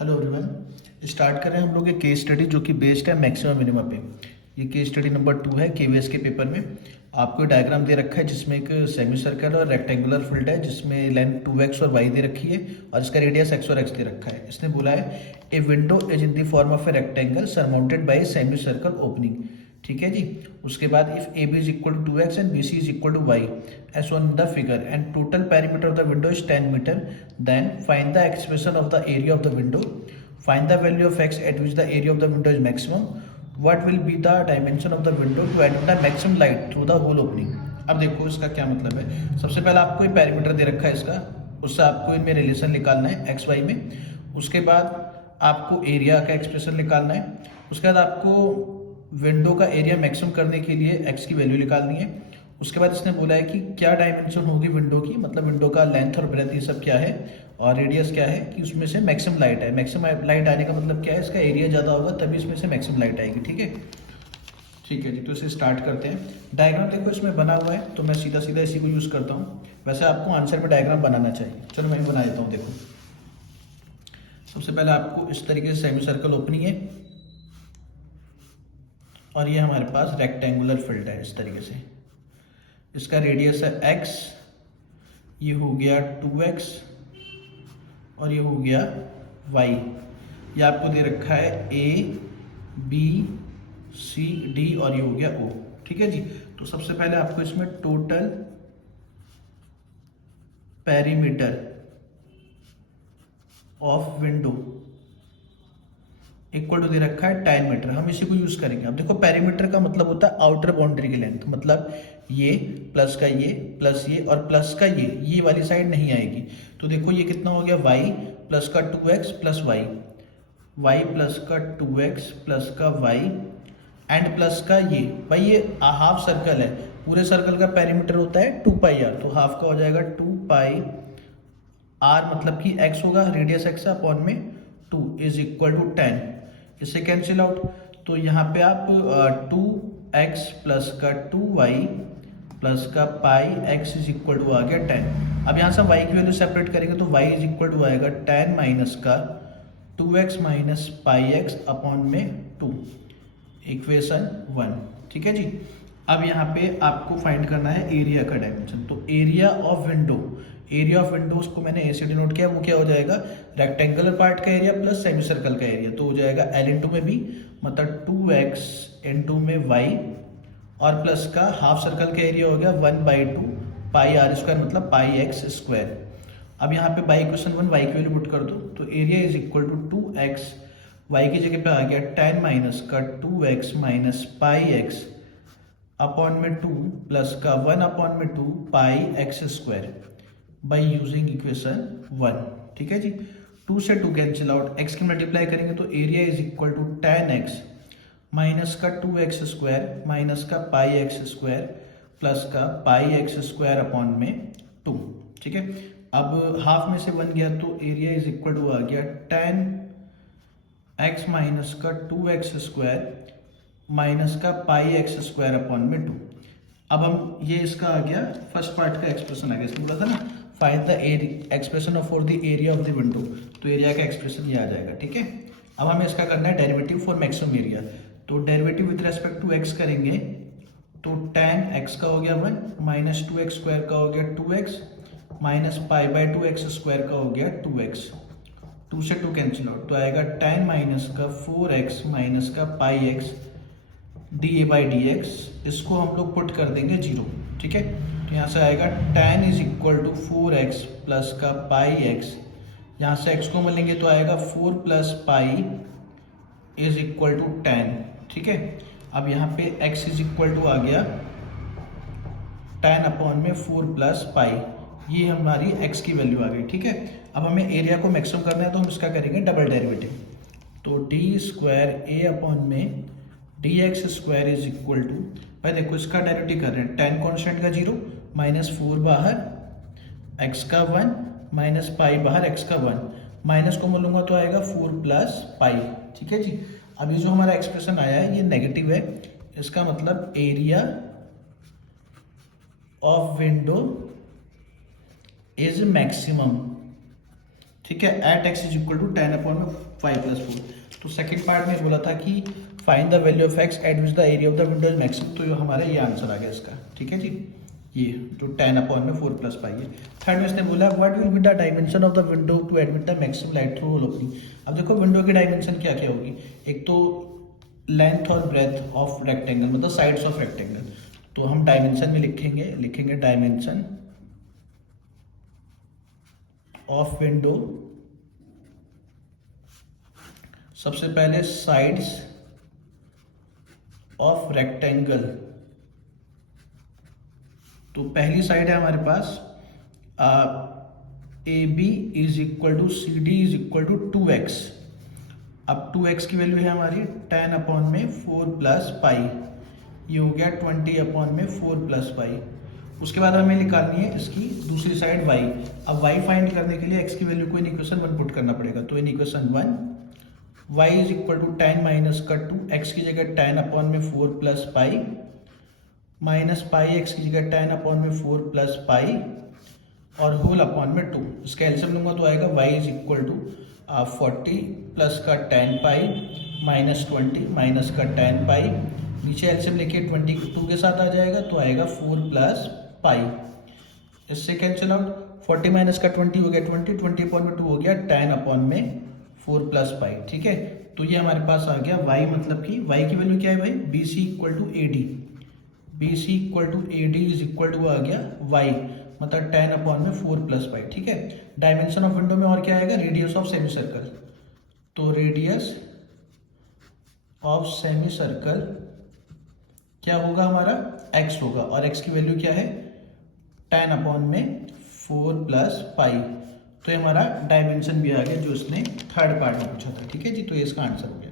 Hello everyone. Start करें हम लोग एक केस स्टडी जो कि बेस्ड है मैक्सिमम मिनिमम पे। ये केस स्टडी नंबर 2 है केवीएस के पेपर में। आपको डायग्राम दे रखा है जिसमें एक सेमी सर्कल और रेक्टेंगुलर फील्ड है जिसमें लेंथ 2x और y दे रखी है और इसका रेडियस x और x दे रखा है। इसने बोला है A window is in the form of a rectangle surmounted by semi circle opening. ठीक है जी। उसके बाद if A B is equal to 2x and B C is equal to y as on the figure and total perimeter of the window is 10 metre, then find the expression of the area of the window, find the value of x at which the area of the window is maximum, what will be the dimension of the window to admit the maximum light through the whole opening। अब देखो इसका क्या मतलब है। सबसे पहले आपको एक पैरामीटर दे रखा है इसका, उससे आपको इनमें रिलेशन निकालना है एक्स वाई में। उसके बाद आपको एरिया का एक्सप्रेशन निकालना है। उसके बाद आपको विंडो का एरिया मैक्सिमम करने के लिए एक्स की वैल्यू निकालनी है। उसके बाद इसने बोला है कि क्या डायमेंशन होगी विंडो की, मतलब विंडो का लेंथ और ब्रेथ ये सब क्या है और रेडियस क्या है कि उसमें से मैक्सिमम लाइट है। मैक्सिमम लाइट आने का मतलब क्या है, इसका एरिया ज़्यादा होगा तभी इसमें से मैक्सिमम लाइट आएगी। ठीक है, ठीक है जी। तो इसे स्टार्ट करते हैं। डायग्राम देखो इसमें बना हुआ है तो मैं सीधा सीधा इसी को यूज़ करता हूँ। वैसे आपको आंसर पे डायग्राम बनाना चाहिए। चलो मैं बना देता हूँ। देखो सबसे पहले आपको इस तरीके से सेमी सर्कल ओपनिंग है और ये हमारे पास रेक्टेंगुलर फील्ड है इस तरीके से। इसका रेडियस है x, ये हो गया 2x और ये हो गया y। ये आपको दे रखा है a b c d और ये हो गया o। ठीक है जी। तो सबसे पहले आपको इसमें total perimeter of window equal to दे रखा है 10 मीटर। हम इसी को यूज करेंगे। अब देखो पेरीमीटर का मतलब होता है आउटर बाउंड्री की लेंथ, मतलब ये प्लस का ये प्लस ये और प्लस का ये वाली साइड नहीं आएगी। तो देखो ये कितना हो गया y प्लस का 2x plus y, y plus का 2x प्लस का y एंड प्लस का ये भाई ये हाफ सर्कल है। पूरे सर्कल का पेरीमीटर होता है 2πr, तो हाफ का हो जाएगा 2πr, मतलब कि x होगा रेडियस x अपॉन में 2 इज इक्वल टू 10। इससे कैंसिल आउट, तो यहाँ पे आप 2x प्लस का 2y प्लस का पाई x इज इक्वल टू आ गया 10। अब यहाँ से y की वैल्यू सेपरेट करेंगे तो y इज इक्वल टू आएगा 10 माइनस का 2x minus pi x upon में 2, इक्वेशन 1। ठीक है जी। अब यहाँ पे आपको फाइंड करना है एरिया का डायमेंशन। तो एरिया ऑफ विंडो को मैंने ए से डिनोट किया, वो क्या हो जाएगा रेक्टेंगुलर पार्ट का एरिया प्लस सेमी सर्कल का एरिया, तो हो जाएगा L इंटू में बी, मतलब 2x इंटू में y और प्लस का हाफ सर्कल का एरिया हो गया 1/2 पाई आर स्क्वायर, मतलब पाई एक्स स्क्वायर। अब यहाँ पे बाई इक्वेशन 1 y की वैल्यू पुट कर दो तो area is equal to 2x, y की जगह पे आ गया 10 माइनस का 2x minus pi x upon में 2 प्लस का 1 अपॉन में 2 pi x square by using equation 1। ठीक है जी। 2 से 2 कैंसिल आउट, x की मल्टीप्लाई करेंगे तो area is equal to 10x minus का 2x स्क्वायर माइनस का पाई एक्स स्क्वायर प्लस का पाई एक्स स्क्वायर अपॉन में 2। ठीक है। अब हाफ में से 1 गया तो एरिया इज इक्वल टू आ गया 10x माइनस का 2x स्क्वायर माइनस का पाई एक्स स्क्वायर अपॉन में 2। अब हम ये इसका आ गया फर्स्ट पार्ट का एक्सप्रेशन आ गया। इसमें बोला था ना find the expression for the area of the window, तो एरिया का एक्सप्रेशन ये आ जाएगा। ठीक है। अब हमें इसका करना है डेरिवेटिव फॉर मैक्सिमम एरिया। तो derivative with respect to x करेंगे तो 10x का हो गया 1 माइनस 2x स्क्वायर का हो गया 2x minus pi by 2x square का हो गया 2x। 2 से 2 कैंसिल आउट तो आएगा 10 माइनस का 4x माइनस का pi x d a by d x, इसको हम लोग पुट कर देंगे 0। ठीक है। तो यहाँ से आएगा 10 is equal to 4x plus का पाई एक्स, यहाँ से x को मिलेंगे तो आएगा 4 plus pi is equal to 10। ठीक है। अब यहाँ पे x इज इक्वल टू आ गया 10 अपॉन में 4 प्लस पाई, ये हमारी x की वैल्यू आ गई। ठीक है। अब हमें एरिया को मैक्सिमम करना है तो हम इसका करेंगे डबल डेरिवेटिव। तो डी स्क्वायर ए अपॉन में D X square is equal to, भाई देखो इसका डेरिवेटिव कर रहे हैं 10 कॉन्स्टेंट का 0 माइनस 4 बाहर x का 1 माइनस पाई बाहर x का 1, माइनस को बोलूँगा तो आएगा 4 प्लस पाई। ठीक है जी। अभी जो हमारा एक्सप्रेशन आया है ये नेगेटिव है, इसका मतलब area of window is maximum. ठीक है, at X is equal to 10/5 + 4। तो सेकंड पार्ट में बोला था कि find the value of x eight which the area of the window is maximum, तो हमारा ये आंसर आ गया इसका। ठीक है जी, ये जो 10/4 + पाई है। थर्ड में इसने बोला what will be the dimension of the window to admit the maximum light through whole opening. अब देखो विंडो की डायमेंशन क्या क्या होगी, एक तो लेंथ और ब्रेथ ऑफ रेक्टेंगल, मतलब साइड्स ऑफ रेक्टेंगल। तो हम डायमेंशन में लिखेंगे डायमेंशन ऑफ विंडो, सबसे पहले साइड्स ऑफ रेक्टेंगल। तो पहली साइड है हमारे पास A B is equal to C D is equal to 2x। अब 2x की वैल्यू है हमारी 10/4 + पाई, ये हो गया 20/4 + पाई। उसके बाद हमें निकालनी है इसकी दूसरी साइड y। अब y फाइंड करने के लिए x की वैल्यू को इन इक्वेशन 1 पुट करना पड़ेगा। तो in equation 1 y is equal to 10 minus का 2, x की जगह 10/4 + पाई माइनस पाई x की जगह 10/4 + पाई और होल अपॉन में 2। इसका एलसीएम लूंगा तो आएगा y is equal to 40 plus का 10 पाई माइनस 20 माइनस का 10 पाई, नीचे एलसीएम लेके 22 के साथ आ जाएगा तो आएगा 4 + पाई। इससे कैंसिल आउट, 40 माइनस का 20 हो गया 20, 20/2 हो गया 10/4 + पाई। ठीक है, तो ये हमारे पास आ गया y, मतलब कि y की वैल्यू क्या है भाई, BC equal to AD, BC equal to AD is equal to आ गया y, मतलब 10/4 + पाई। ठीक है, डायमेंशन ऑफ विंडो में और क्या आएगा, रेडियस ऑफ सेमी सर्कल। तो रेडियस ऑफ सेमी सर्कल क्या होगा हमारा, x होगा, और x की वैल्यू क्या है 10/4 + पाई। तो ये हमारा डायमेंशन भी आ गया जो इसने थर्ड पार्ट में पूछा था। ठीक है जी, तो ये इसका आंसर हो गया।